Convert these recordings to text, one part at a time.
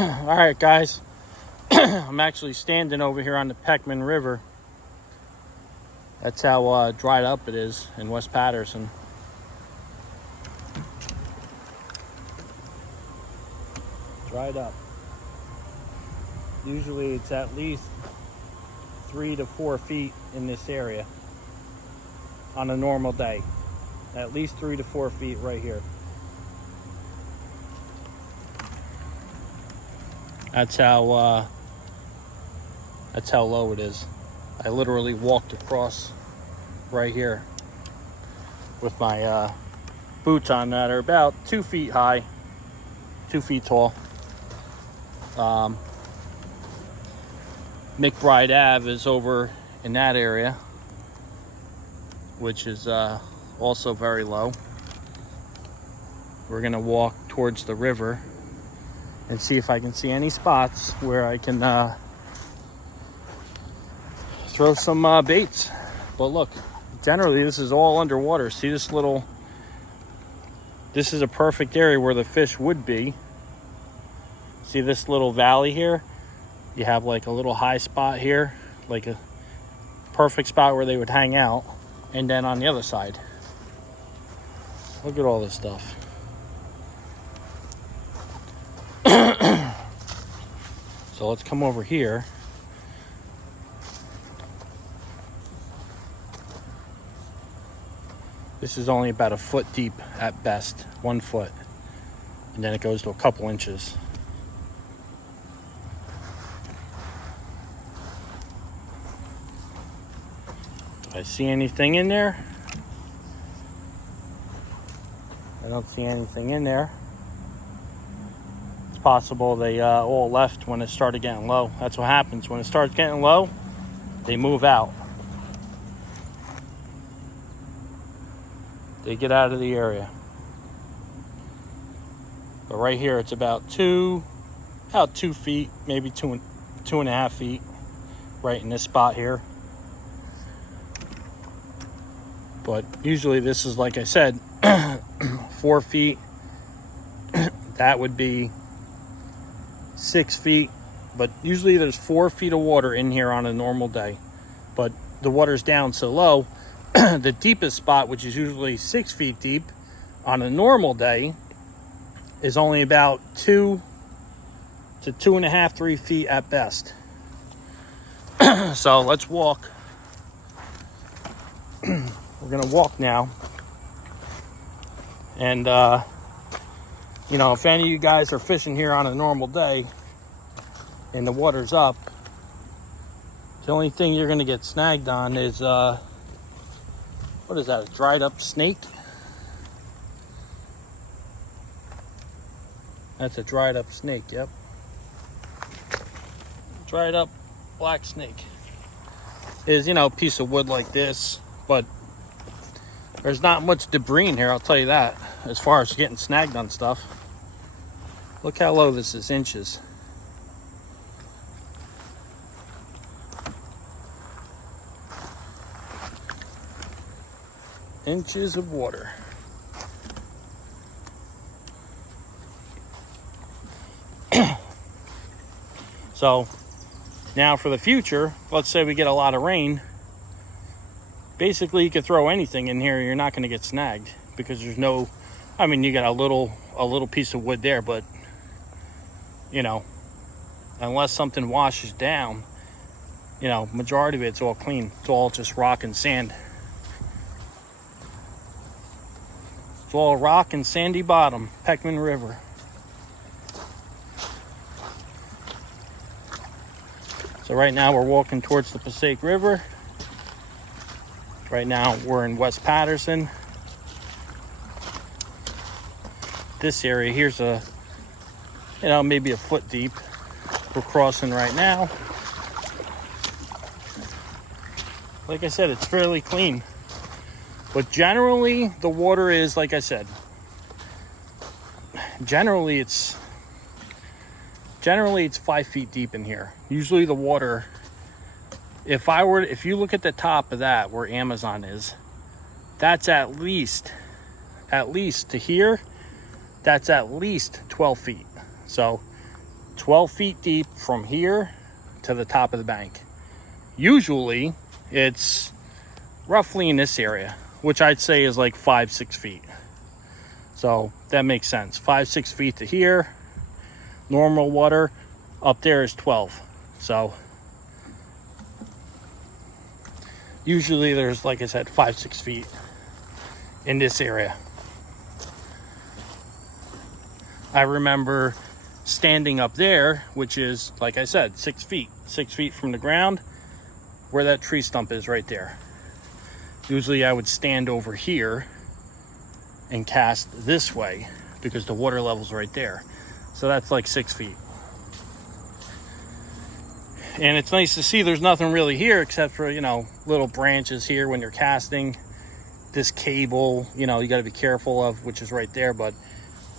All right, guys. I'm actually standing over here on the PECKMAN River. That's how dried up it is in West Patterson. Dried up. Usually it's at least 3 to 4 feet in this area on a normal day. At least 3 to 4 feet right here. That's how low it is. I literally walked across right here with my boots on that are about 2 feet high, 2 feet tall. McBride Ave is over in that area, which is also very low. We're gonna walk towards the river and see if I can see any spots where I can throw some baits. But look, generally this is all underwater. See this little, this is a perfect area where the fish would be. See this little valley here? You have like a little high spot here, like a perfect spot where they would hang out. And then on the other side, look at all this stuff. So let's come over here. This is only about a foot deep at best, 1 foot. And then it goes to a couple inches. Do I see anything in there? I don't see anything in there. It's possible they all left when it started getting low. That's what happens. When it starts getting low, they move out. They get out of the area. But right here, it's about 2 feet, maybe 2.5 feet, right in this spot here. But usually this is, like I said, 4 feet. That would be 6 feet. But usually there's 4 feet of water in here on a normal day. But the water's down so low, the deepest spot, which is usually 6 feet deep on a normal day, is only about 2 to 2.5, 3 feet at best. So let's walk. We're gonna walk now. And you know, if any of you guys are fishing here on a normal day and the water's up, the only thing you're gonna get snagged on is what is that, a dried up snake? That's a dried up snake, yep. Dried up black snake. Is, you know, a piece of wood like this, but there's not much debris in here, I'll tell you that, as far as getting snagged on stuff. Look how low this is, inches. Inches of water. So now for the future, let's say we get a lot of rain. Basically, you could throw anything in here, you're not going to get snagged because there's no, I mean, you got a little piece of wood there, but you know, unless something washes down, you know, majority of it's all clean. It's all just rock and sand. It's all rock and sandy bottom, PECKMAN River. So right now we're walking towards the Passaic River. Right now we're in West Patterson. This area here's a, you know, maybe a foot deep. We're crossing right now. Like I said, it's fairly clean. But generally the water is, like I said, generally it's 5 feet deep in here. Usually the water, if you look at the top of that where Amazon is, that's at least to here, that's at least 12 feet. So 12 feet deep from here to the top of the bank. Usually it's roughly in this area, which I'd say is like 5-6 feet. So that makes sense. 5-6 feet to here. Normal water up there is 12. So usually there's, like I said, 5-6 feet in this area. I remember standing up there, which is, like I said, 6 feet from the ground, where that tree stump is right there. Usually I would stand over here and cast this way because the water level's right there. So that's like 6 feet. And it's nice to see there's nothing really here except for, you know, little branches here when you're casting. This cable, you know, you got to be careful of, which is right there, but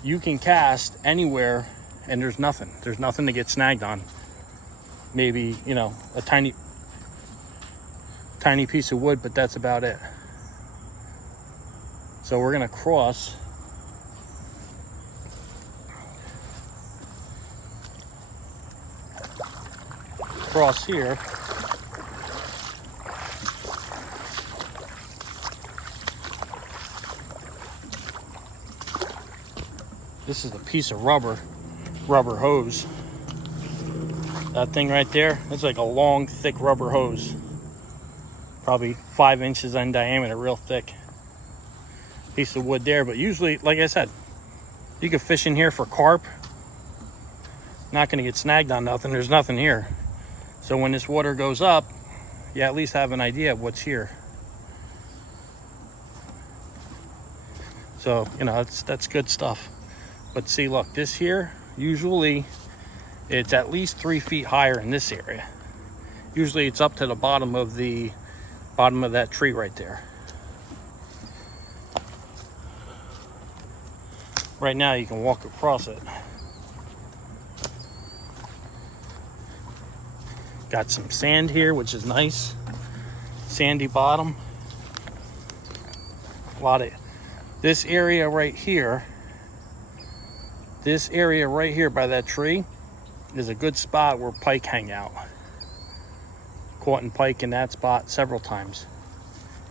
you can cast anywhere and there's nothing. There's nothing to get snagged on. Maybe, you know, a tiny piece of wood, but that's about it. So we're gonna cross here. This is a piece of rubber hose. That thing right there, it's like a long, thick rubber hose. Probably 5 inches in diameter, real thick piece of wood there. But usually, like I said, you can fish in here for carp. Not gonna get snagged on nothing. There's nothing here. So when this water goes up, you at least have an idea of what's here. So, you know, that's good stuff. But see, look, this here, usually it's at least 3 feet higher in this area. Usually it's up to the bottom of that tree right there. Right now you can walk across it. Got some sand here, which is nice. Sandy bottom. A lot of this area right here. This area right here by that tree is a good spot where pike hang out. Caught in pike in that spot several times.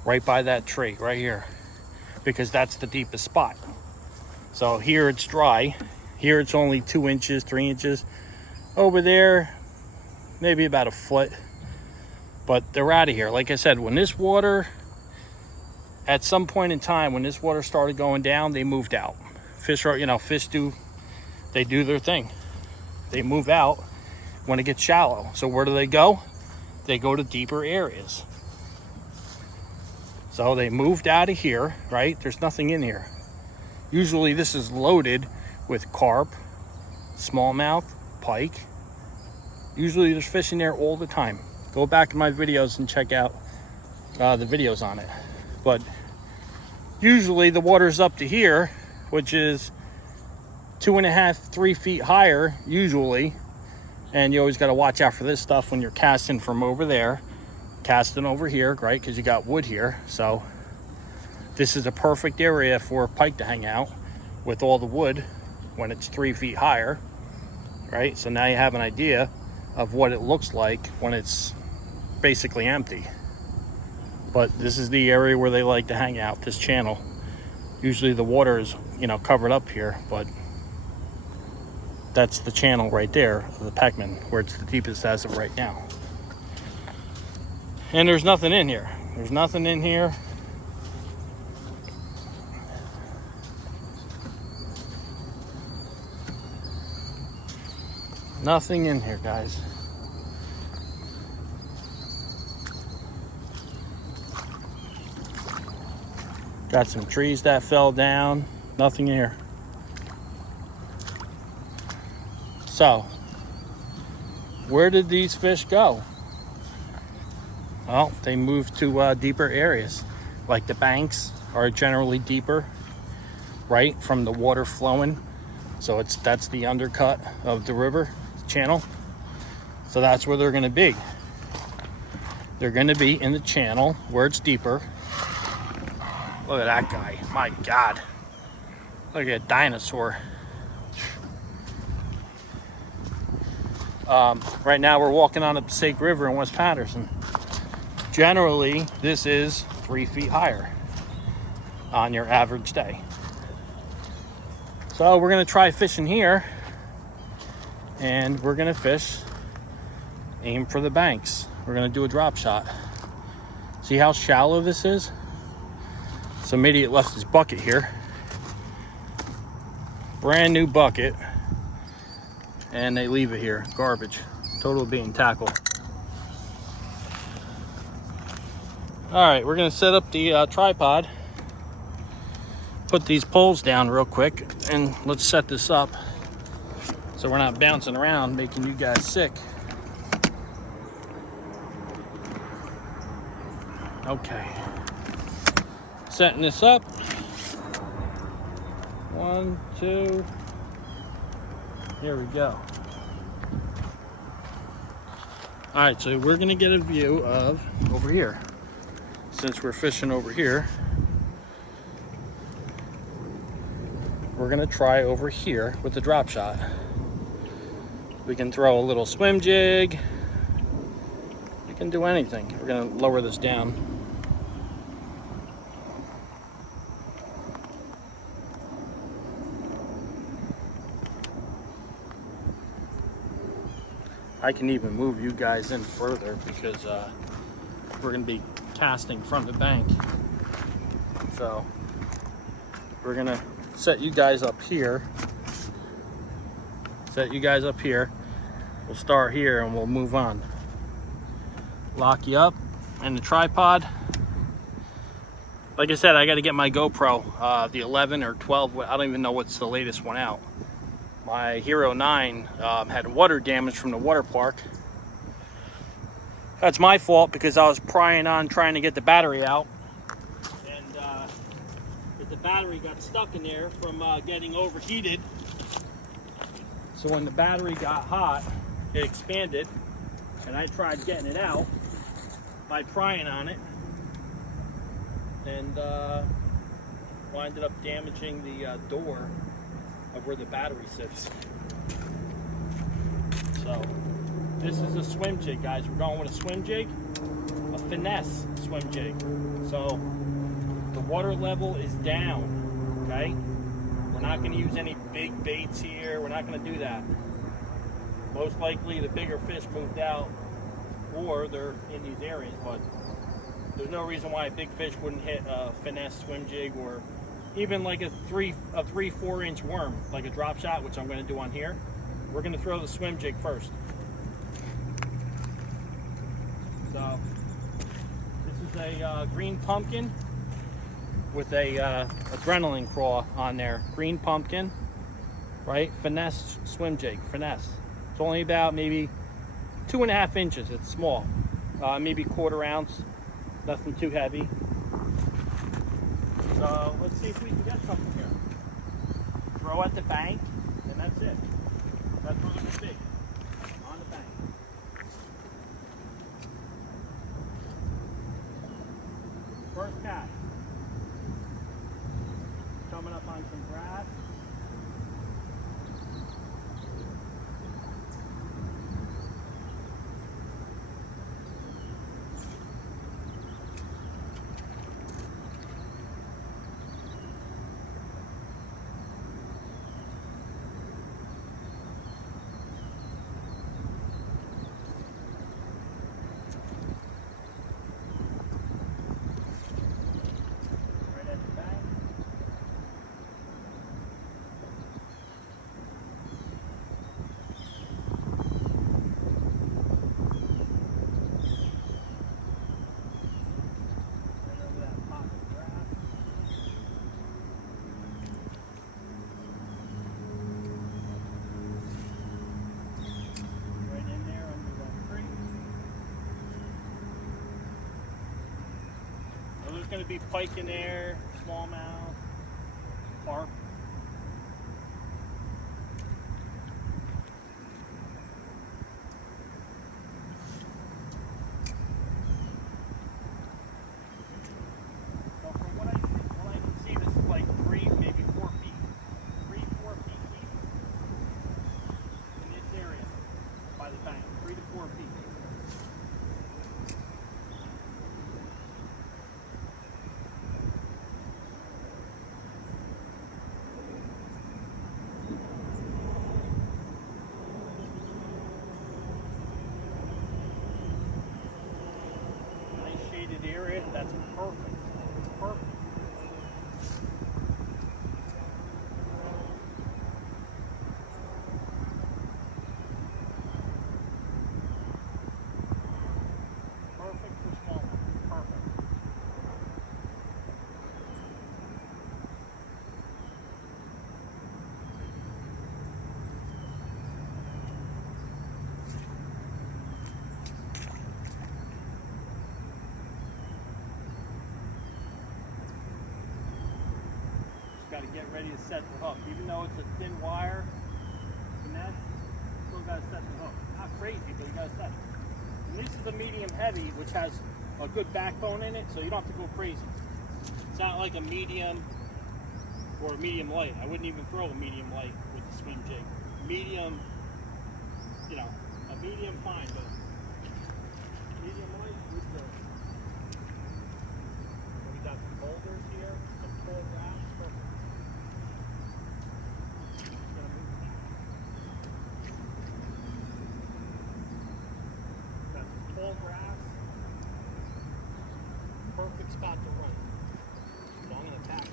Right by that tree, right here. Because that's the deepest spot. So here it's dry. Here it's only 2 inches, 3 inches. Over there, maybe about a foot. But they're out of here. Like I said, when this water, at some point in time, when this water started going down, they moved out. Fish are, you know, fish do their thing. They move out when it gets shallow. So where do they go? They go to deeper areas. So they moved out of here, right? There's nothing in here. Usually this is loaded with carp, smallmouth, pike. Usually there's fish in there all the time. Go back to my videos and check out the videos on it. But usually the water's up to here, which is 2.5, 3 feet higher usually. And you always got to watch out for this stuff when you're casting from over there, casting over here, right? Because you got wood here. So this is a perfect area for pike to hang out with all the wood when it's 3 feet higher, right? So now you have an idea of what it looks like when it's basically empty. But this is the area where they like to hang out, this channel. Usually the water is, you know, covered up here, but that's the channel right there of the PECKMAN, where it's the deepest as of right now. And there's nothing in here. There's nothing in here. Nothing in here, guys. Got some trees that fell down. Nothing in here. So, where did these fish go? Well, they moved to deeper areas. Like the banks are generally deeper, right, from the water flowing. So that's the undercut of the river channel. So that's where they're going to be. They're going to be in the channel where it's deeper. Look at that guy. My God. Look at a dinosaur. Right now we're walking on the Passaic River in West Patterson. Generally, this is 3 feet higher on your average day. So we're gonna try fishing here, and we're gonna fish, aim for the banks. We're gonna do a drop shot. See how shallow this is? Some idiot left his bucket here. Brand new bucket, and they leave it here. Garbage. Total being tackle. All right, we're gonna set up the tripod. Put these poles down real quick, and let's set this up so we're not bouncing around making you guys sick. Okay, setting this up. 1, 2, here we go. All right, so we're gonna get a view of over here. Since we're fishing over here, we're gonna try over here with the drop shot. We can throw a little swim jig. We can do anything. We're gonna lower this down. I can even move you guys in further because we're gonna be casting from the bank. So we're gonna set you guys up here. We'll start here and we'll move on. Lock you up in the tripod. Like I said, I got to get my GoPro, the 11 or 12. I don't even know what's the latest one out. My Hero 9 had water damage from the water park. That's my fault because I was prying on trying to get the battery out. The battery got stuck in there from getting overheated. So when the battery got hot, it expanded, and I tried getting it out by prying on it, and ended up damaging the door of where the battery sits. So this is a swim jig, guys. We're going with a swim jig, a finesse swim jig. So the water level is down, okay? We're not gonna use any big baits here. We're not gonna do that. Most likely the bigger fish moved out or they're in these areas, but there's no reason why a big fish wouldn't hit a finesse swim jig or even like a 3-4 inch worm, like a drop shot, which I'm gonna do on here. We're gonna throw the swim jig first. So this is a green pumpkin with a adrenaline crawl on there. Green pumpkin, right? Finesse swim jig, finesse. It's only about maybe 2.5 inches. It's small, maybe 1/4 ounce. Nothing too heavy. So let's see if we can get something here. Throw at the bank, and that's it. That's what it's gonna be. On the bank. First cast. Coming up on some grass. Going to be pike in there, smallmouth, carp. So from what I can see, this is like 3, maybe 4 feet. 3-4 feet deep in this area by the back. got to get ready to set the hook. Even though it's a thin wire finesse, still got to set the hook. Not crazy, but you got to set it. And this is a medium heavy, which has a good backbone in it, so you don't have to go crazy. It's not like a medium or a medium light. I wouldn't even throw a medium light with the swing jig. Medium, you know, a medium fine, but medium light would go. We got some boulders here, some tall grass. Got some tall grass. Perfect spot to run. So I'm going to pack that.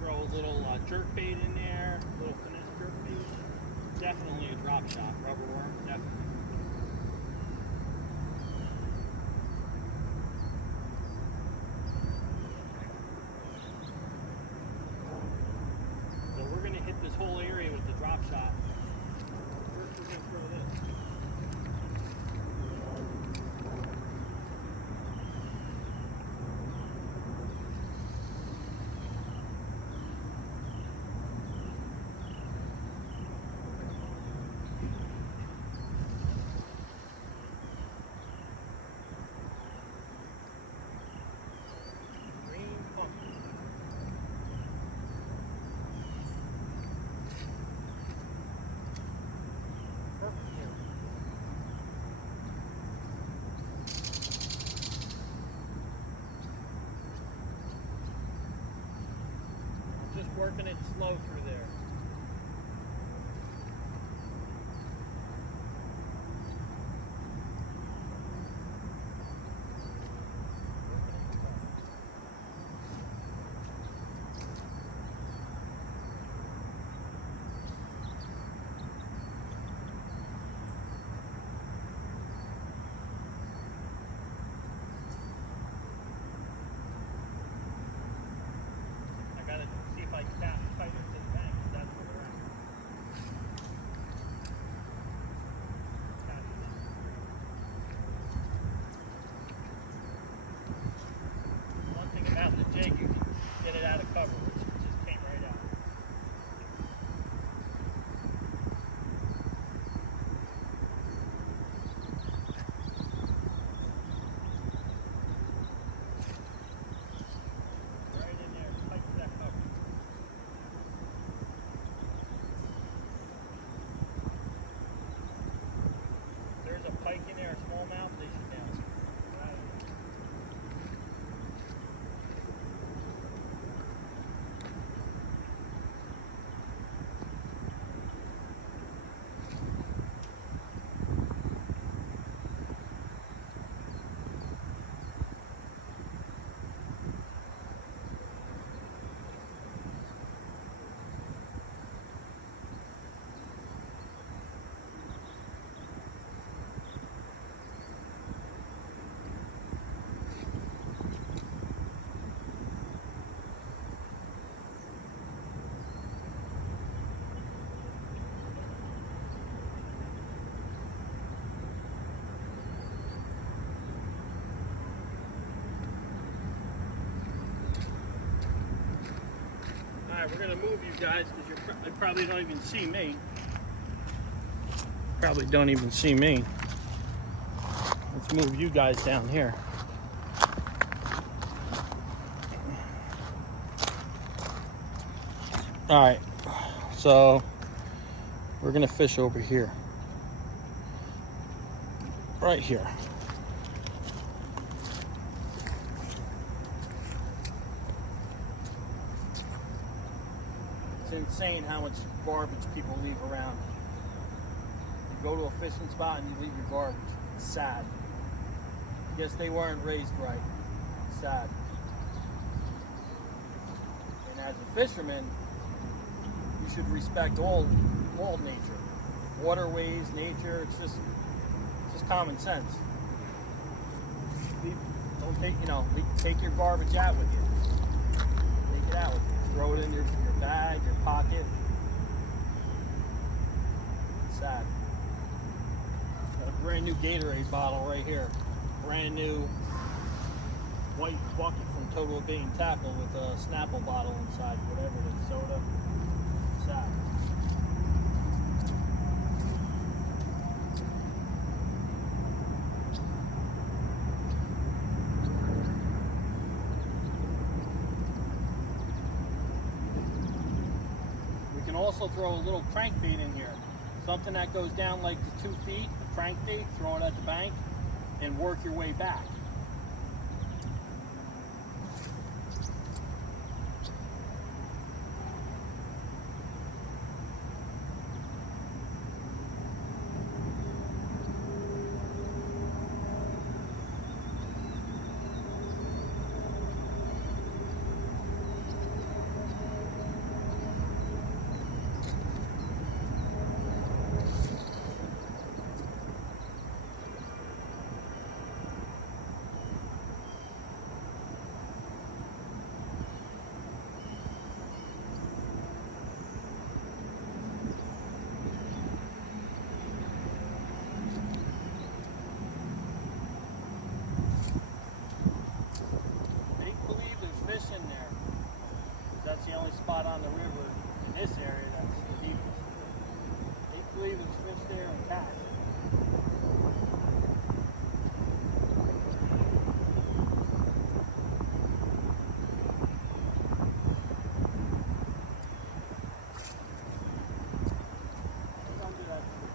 Throw a little jerk bait in there, a little finesse jerk bait. Definitely a drop shot, rubber worm, definitely. So we're going to hit this whole area with the drop shot. First we're going to throw this. Just working it slow through there. See if I tap tighter to the bank, that's where we're at. One thing about the jig, you can get it out of cover, which just came right out. Right in there, tight to that cover. There's a pike in there, a smallmouth, they should down. We're going to move you guys because you probably don't even see me. Probably don't even see me. Let's move you guys down here. All right, so we're going to fish over here. Right here. It's insane how much garbage people leave around. You go to a fishing spot and you leave your garbage. It's sad. I guess they weren't raised right. It's sad. And as a fisherman, you should respect all nature. Waterways, nature, it's just common sense. Don't take your garbage out with you. Take it out with you. Throw it in your bag, your pocket. sack. Got a brand new Gatorade bottle right here. Brand new white bucket from Total Bait and Tackle with a Snapple bottle inside, whatever it is, soda, sack. We can also throw a little crankbait in here. Something that goes down like to 2 feet, a crankbait, throw it at the bank, and work your way back. Fish in there. That's the only spot on the river in this area that's the deepest. They believe there's fish there and cats. What's under that tree?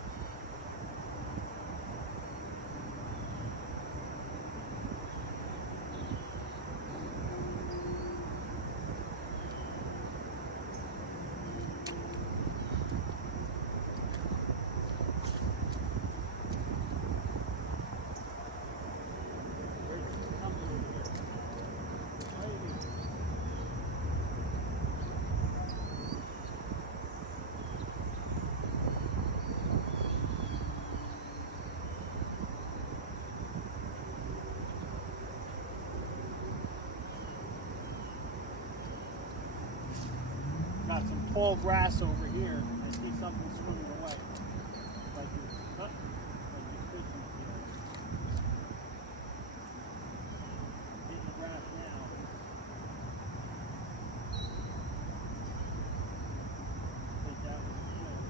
Got some tall grass over here. I see something swimming away. Like it's fishing here. Hitting the grass now. I think that was a fish.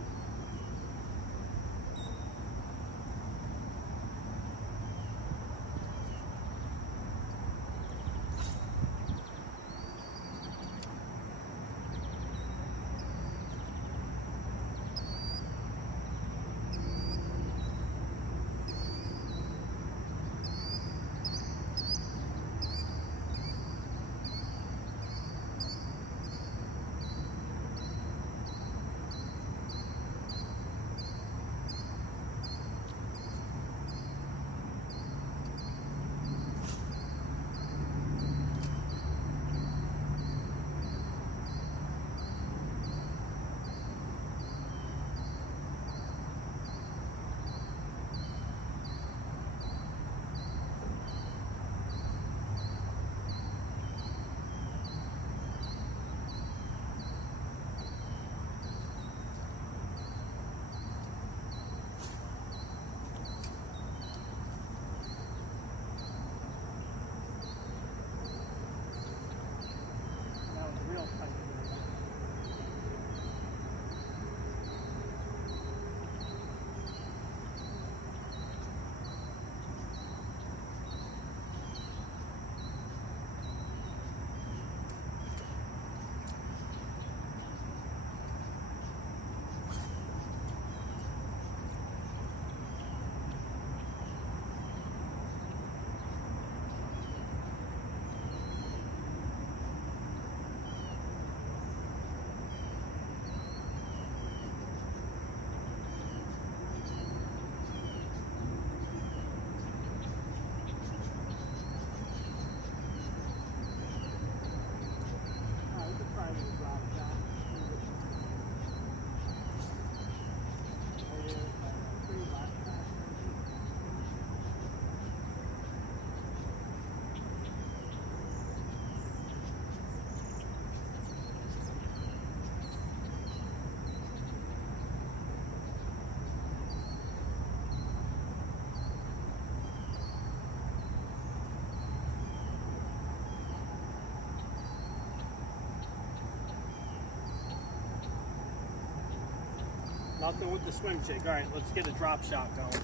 Nothing with the swim jig. All right, let's get a drop shot going.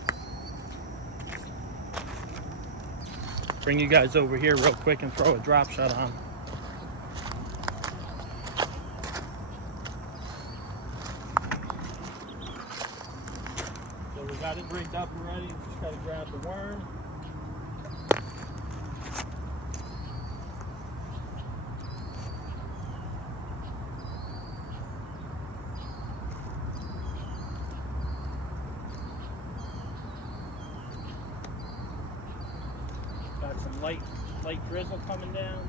Bring you guys over here real quick and throw a drop shot on. So we got it rigged up and ready. Just got to grab the worm. Got some light drizzle coming down.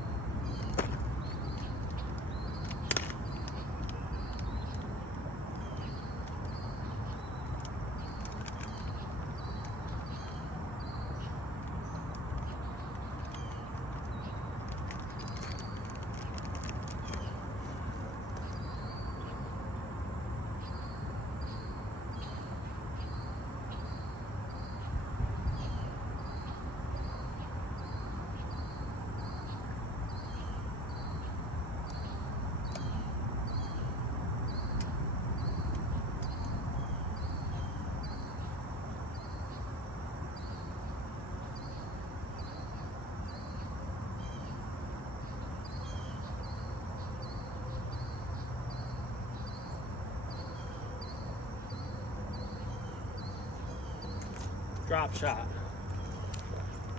Drop shot.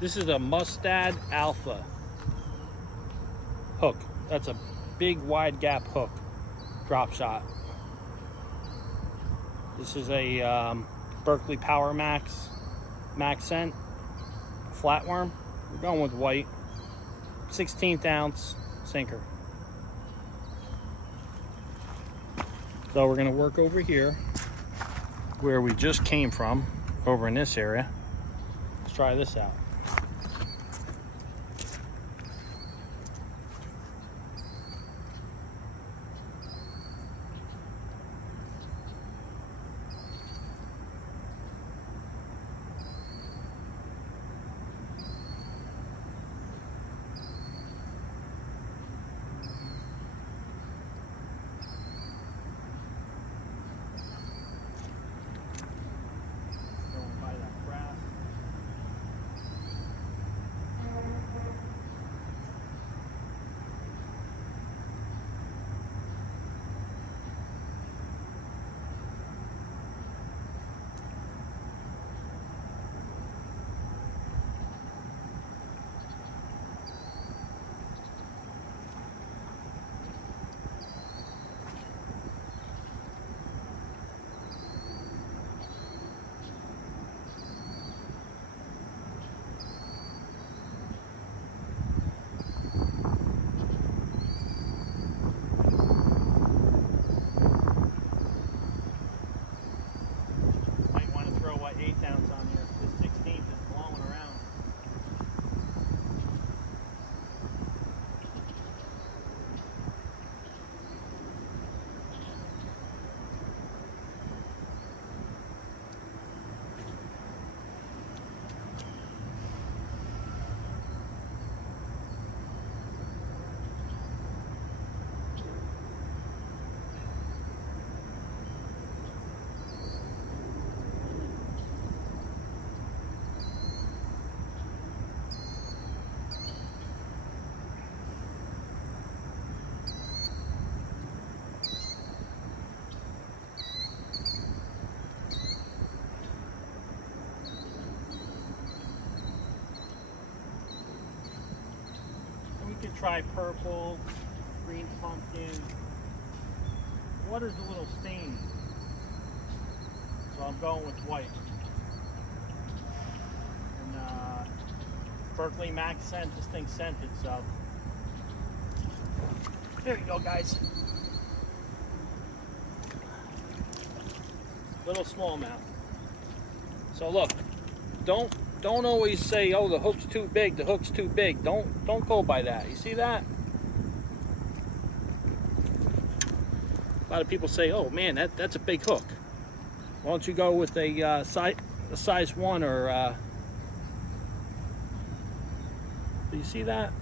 This is a Mustad Alpha hook. That's a big wide gap hook. Drop shot. This is a Berkley Power Max Scent flatworm. We're going with white. 16th ounce sinker. So we're gonna work over here where we just came from, over in this area. Let's try this out. You could try purple, green pumpkin. Water's a little stained, so I'm going with white. And Berkley Max Scent, this thing's scented, so there you go, guys. Little smallmouth. So look, don't always say, oh, the hook's too big, the hook's too big. Don't go by that. You see that? A lot of people say, oh man, that's a big hook. Why don't you go with a size 1 or do you see that?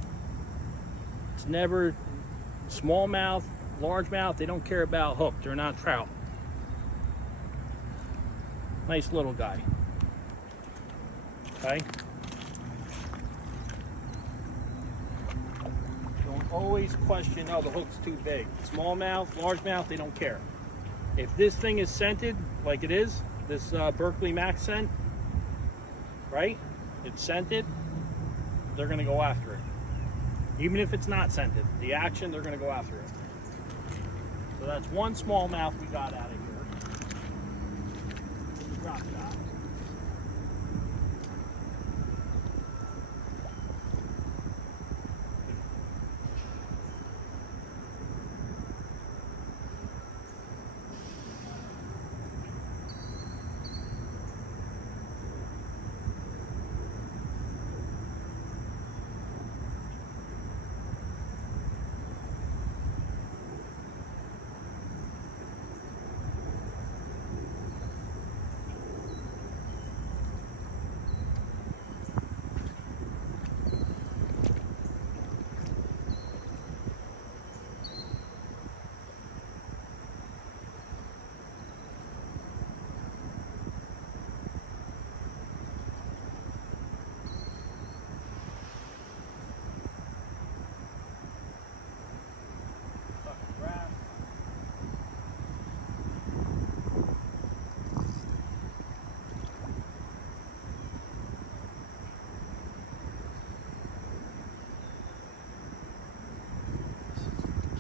It's never smallmouth, largemouth. They don't care about hook. They're not trout. Nice little guy. Okay. Don't always question, oh, the hook's too big. Smallmouth, largemouth, they don't care. If this thing is scented like it is, this Berkley Max scent, right? It's scented, they're gonna go after it. Even if it's not scented, the action, they're gonna go after it. So that's one smallmouth we got out of here. Drop shot.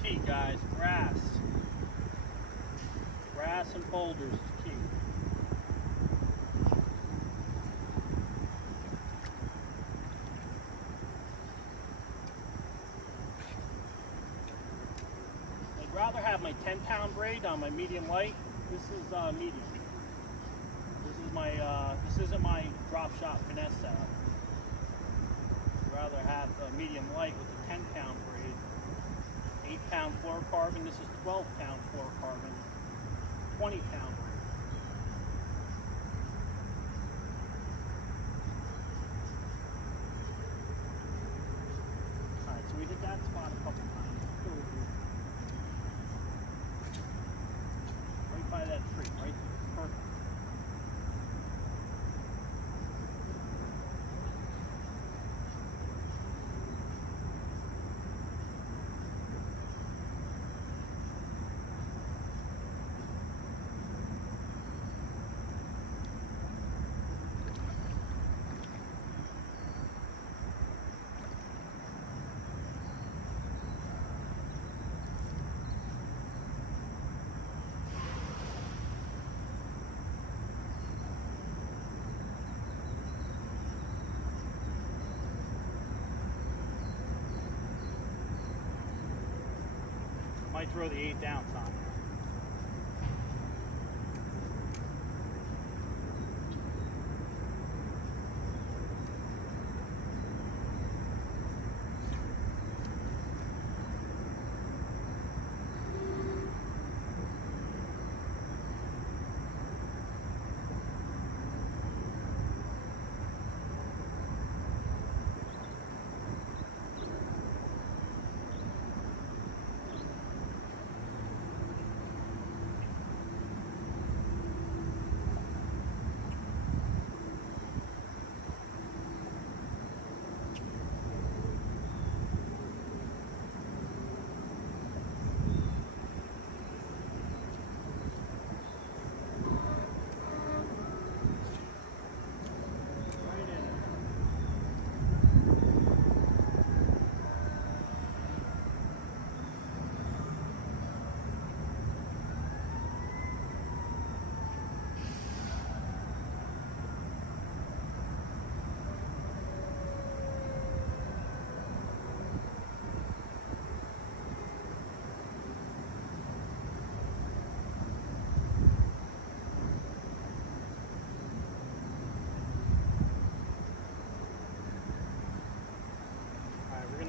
Key, guys, grass and boulders is key. I'd rather have my 10-pound braid on my medium light. This is medium. This is my this isn't my drop shot finesse setup. I'd rather have a medium light with a 10-pound braid. 8-pound fluorocarbon. This is 12-pound fluorocarbon. 20-pound. All right, so we hit that spot a couple times. Right by that tree, right? Perfect. Might throw the 8th ounce on.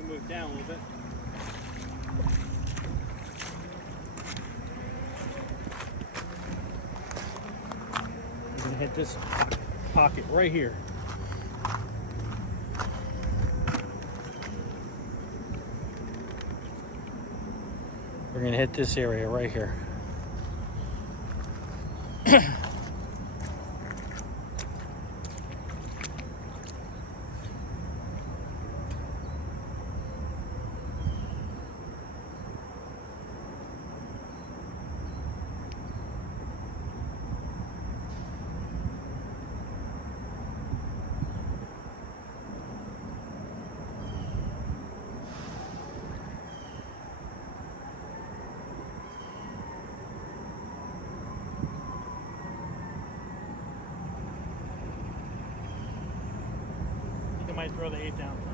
Move down a little bit. We're going to hit this pocket right here. We're going to hit this area right here. I throw the 1/8 ounce on.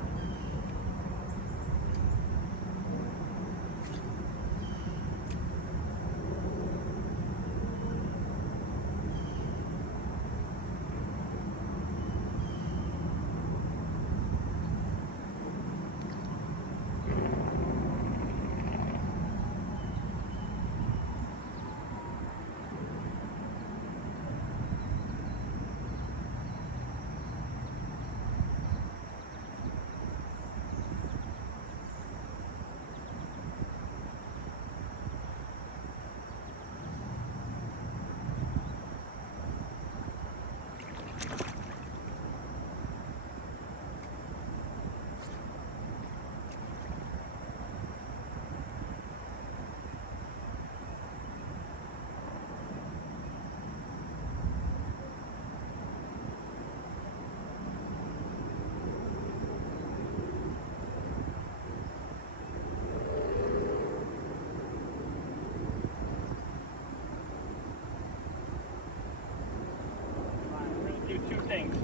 Two things.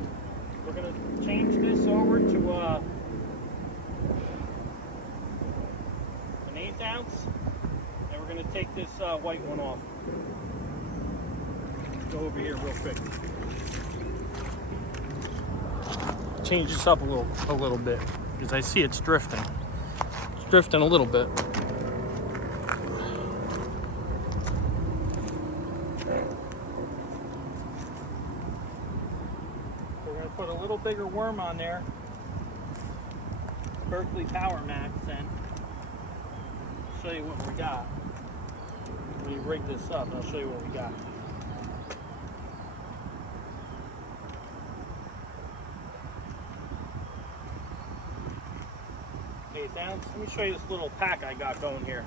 We're going to change this over to an 1/8 ounce, and we're going to take this white one off. Go over here real quick. Change this up a little bit because I see it's drifting. It's drifting a little bit. Put a little bigger worm on there. Berkley Power Max, and I'll show you what we got. When you rig this up, I'll show you what we got. Ounce. Let me show you this little pack I got going here.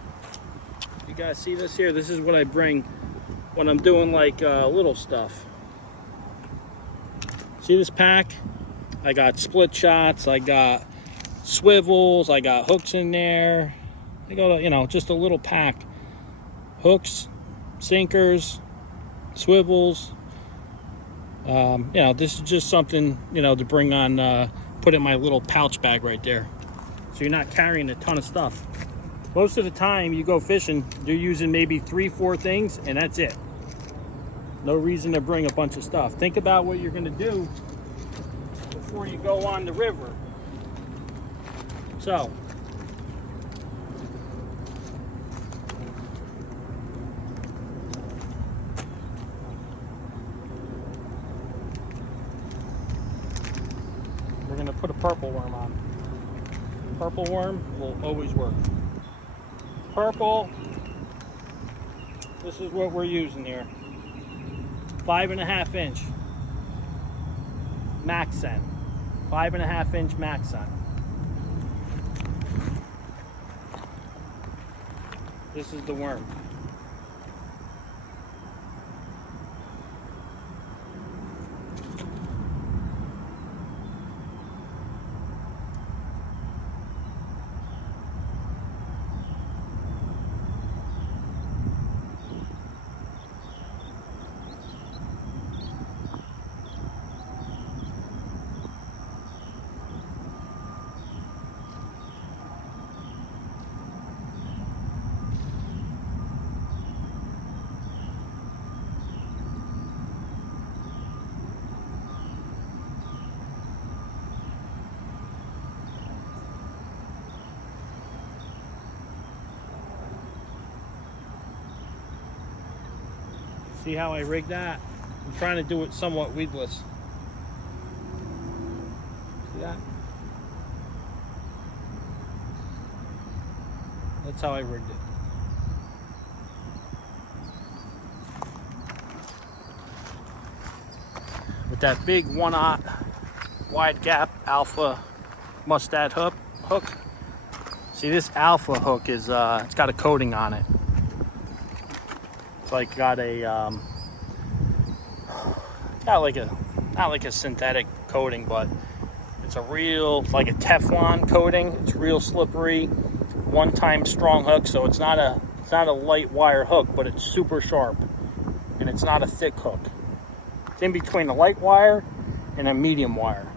You guys see this here? This is what I bring when I'm doing like little stuff. See this pack? I got split shots, I got swivels, I got hooks in there. I got a, you know, just a little pack. Hooks, sinkers, swivels. You know, this is just something, you know, to bring on, put in my little pouch bag right there. So you're not carrying a ton of stuff. Most of the time you go fishing, you're using maybe 3-4 things, and that's it. No reason to bring a bunch of stuff. Think about what you're gonna do before you go on the river. So, we're gonna put a purple worm on. Purple worm will always work. Purple, this is what we're using here. 5.5 inch max scent. 5.5 inch max scent. This is the worm. See how I rigged that? I'm trying to do it somewhat weedless. See that? That's how I rigged it. With that big 1/0 wide gap alpha mustad hook. See, this alpha hook is it's got a coating on it. Like got a not like a synthetic coating, but it's a real, like a Teflon coating. It's real slippery, one-time strong hook, so it's not a light wire hook, but it's super sharp, and it's not a thick hook. It's in between a light wire and a medium wire,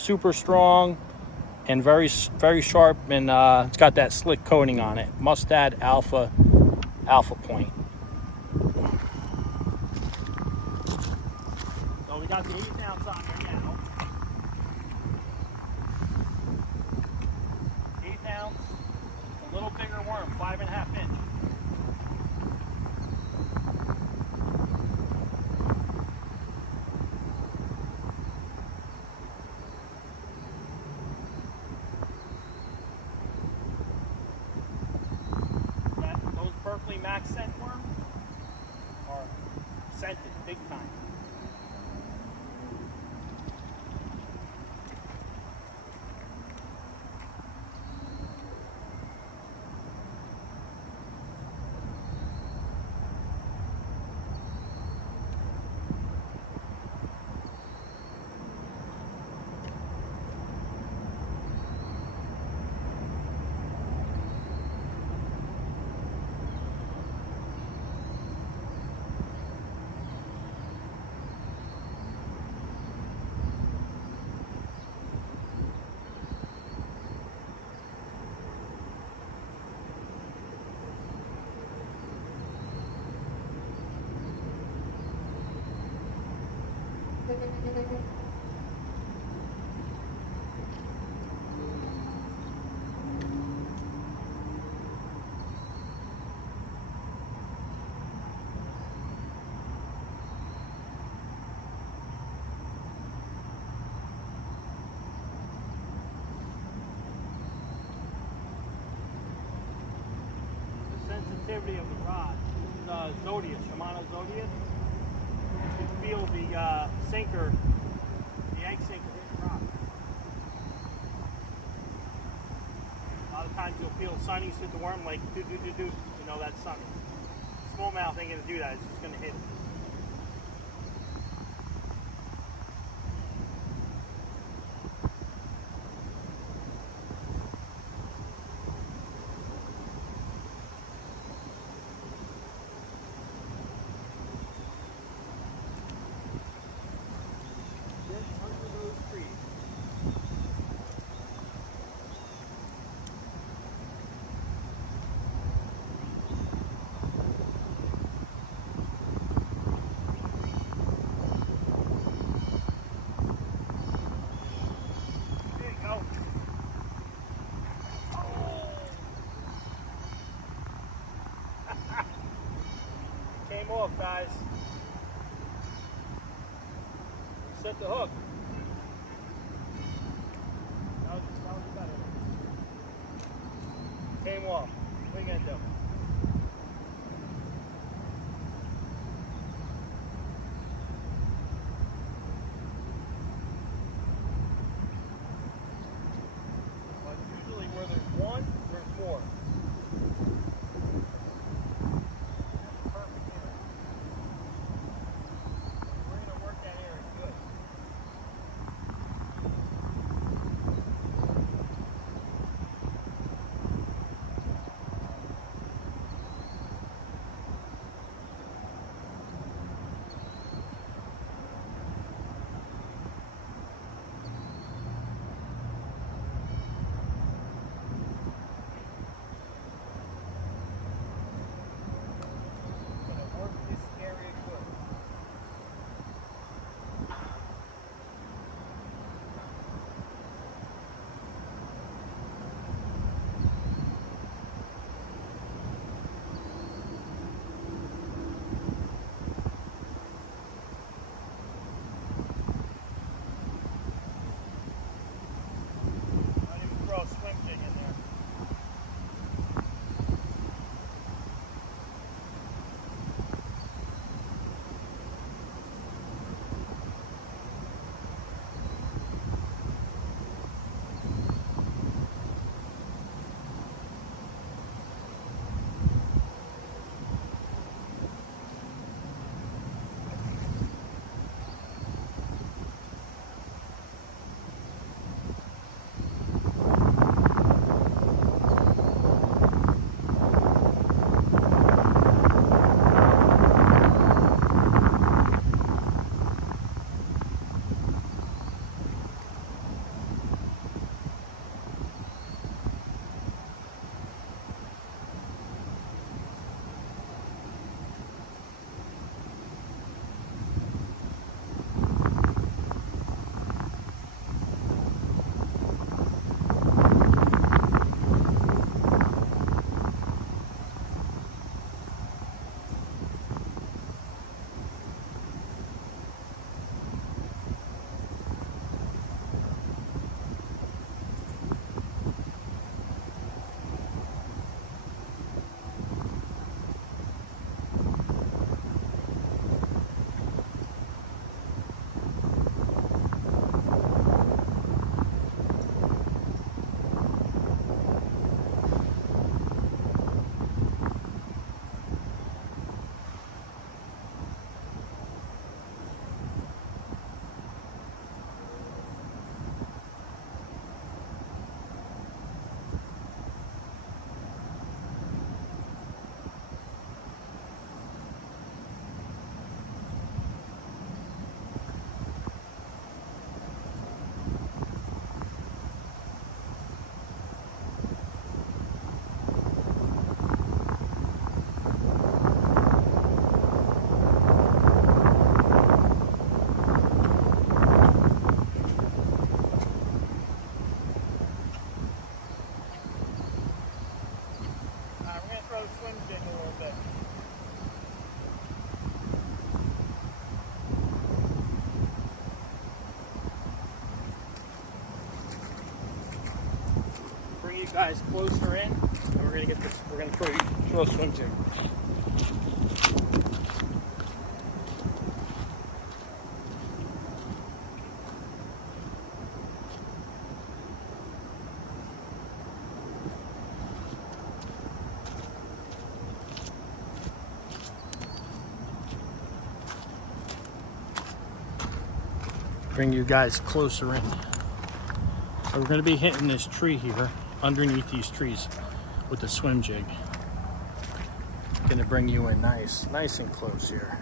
super strong and very sharp, and it's got that slick coating on it. Mustad Alpha Point. So we got the 8th ounce on there now. 8th ounce, a little bigger worm, 5.5 inch. Those Berkley Max scent worms are scented big time. Sensitivity of the rod. This is Zodius, Shimano Zodius. You can feel the sinker, the egg sinker in the rod. A lot of times you'll feel sunnies hit the worm like do do do do. You know that's sunny. Smallmouth ain't gonna do that. It's just gonna hit it. Came off, guys. Set the hook. That was better. Came off. What are you gonna do? But usually where there's one, there's more. you guys closer in, and we're gonna get this. We're gonna throw a swim jig. Bring you guys closer in. So we're going to be hitting this tree here, underneath these trees, with the swim jig. Going to bring you in nice and close here.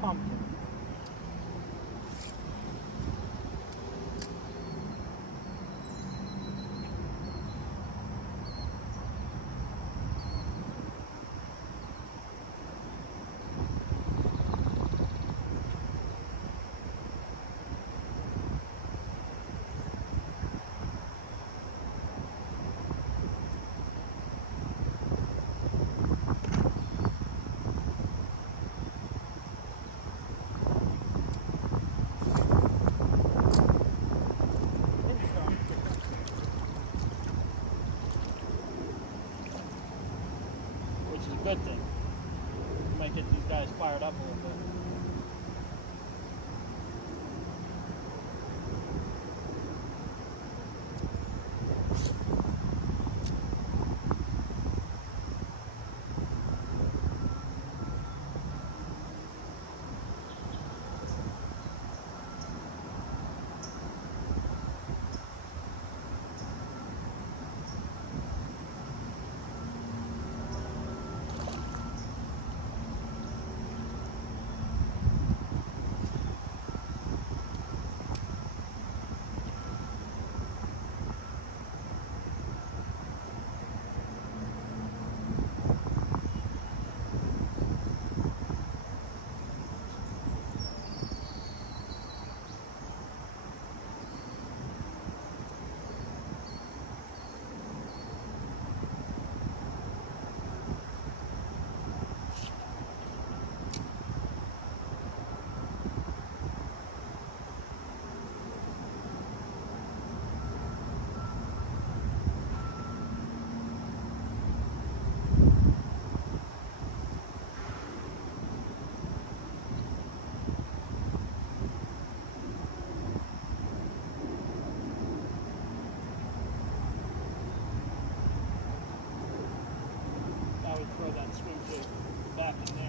Pumpkin. Good thing. We might get these guys fired up a little bit. Throw that swim jig back in there.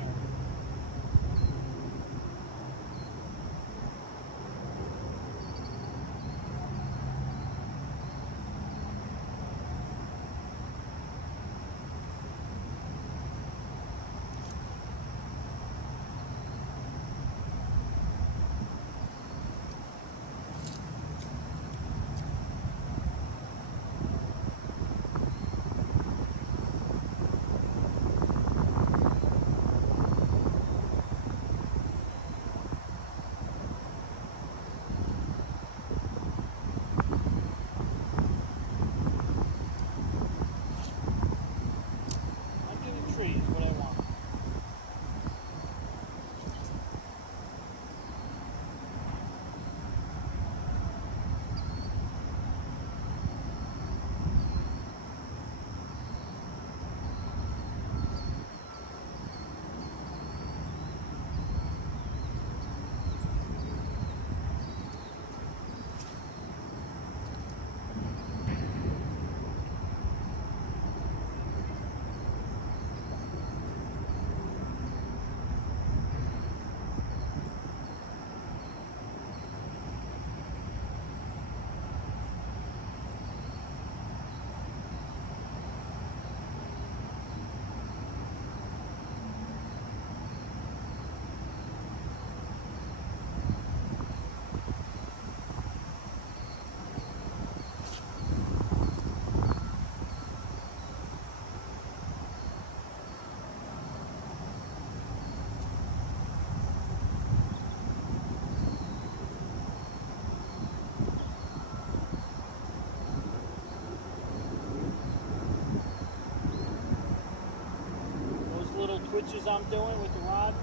twitches I'm doing with the rod,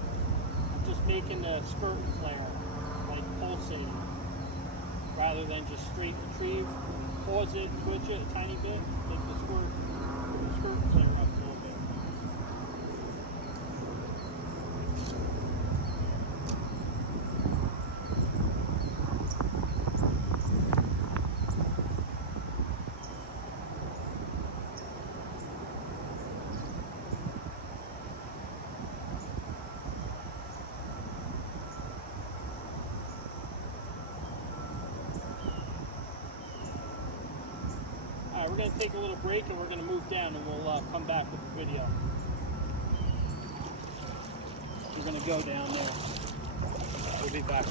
I'm just making the skirt flare, like pulsating, rather than just straight retrieve. Pause it, twitch it a tiny bit, make the skirt flare up a little bit. Alright, we're going to take a little break and we're going to move down and we'll come back with the video. We're going to go down there. We'll be back.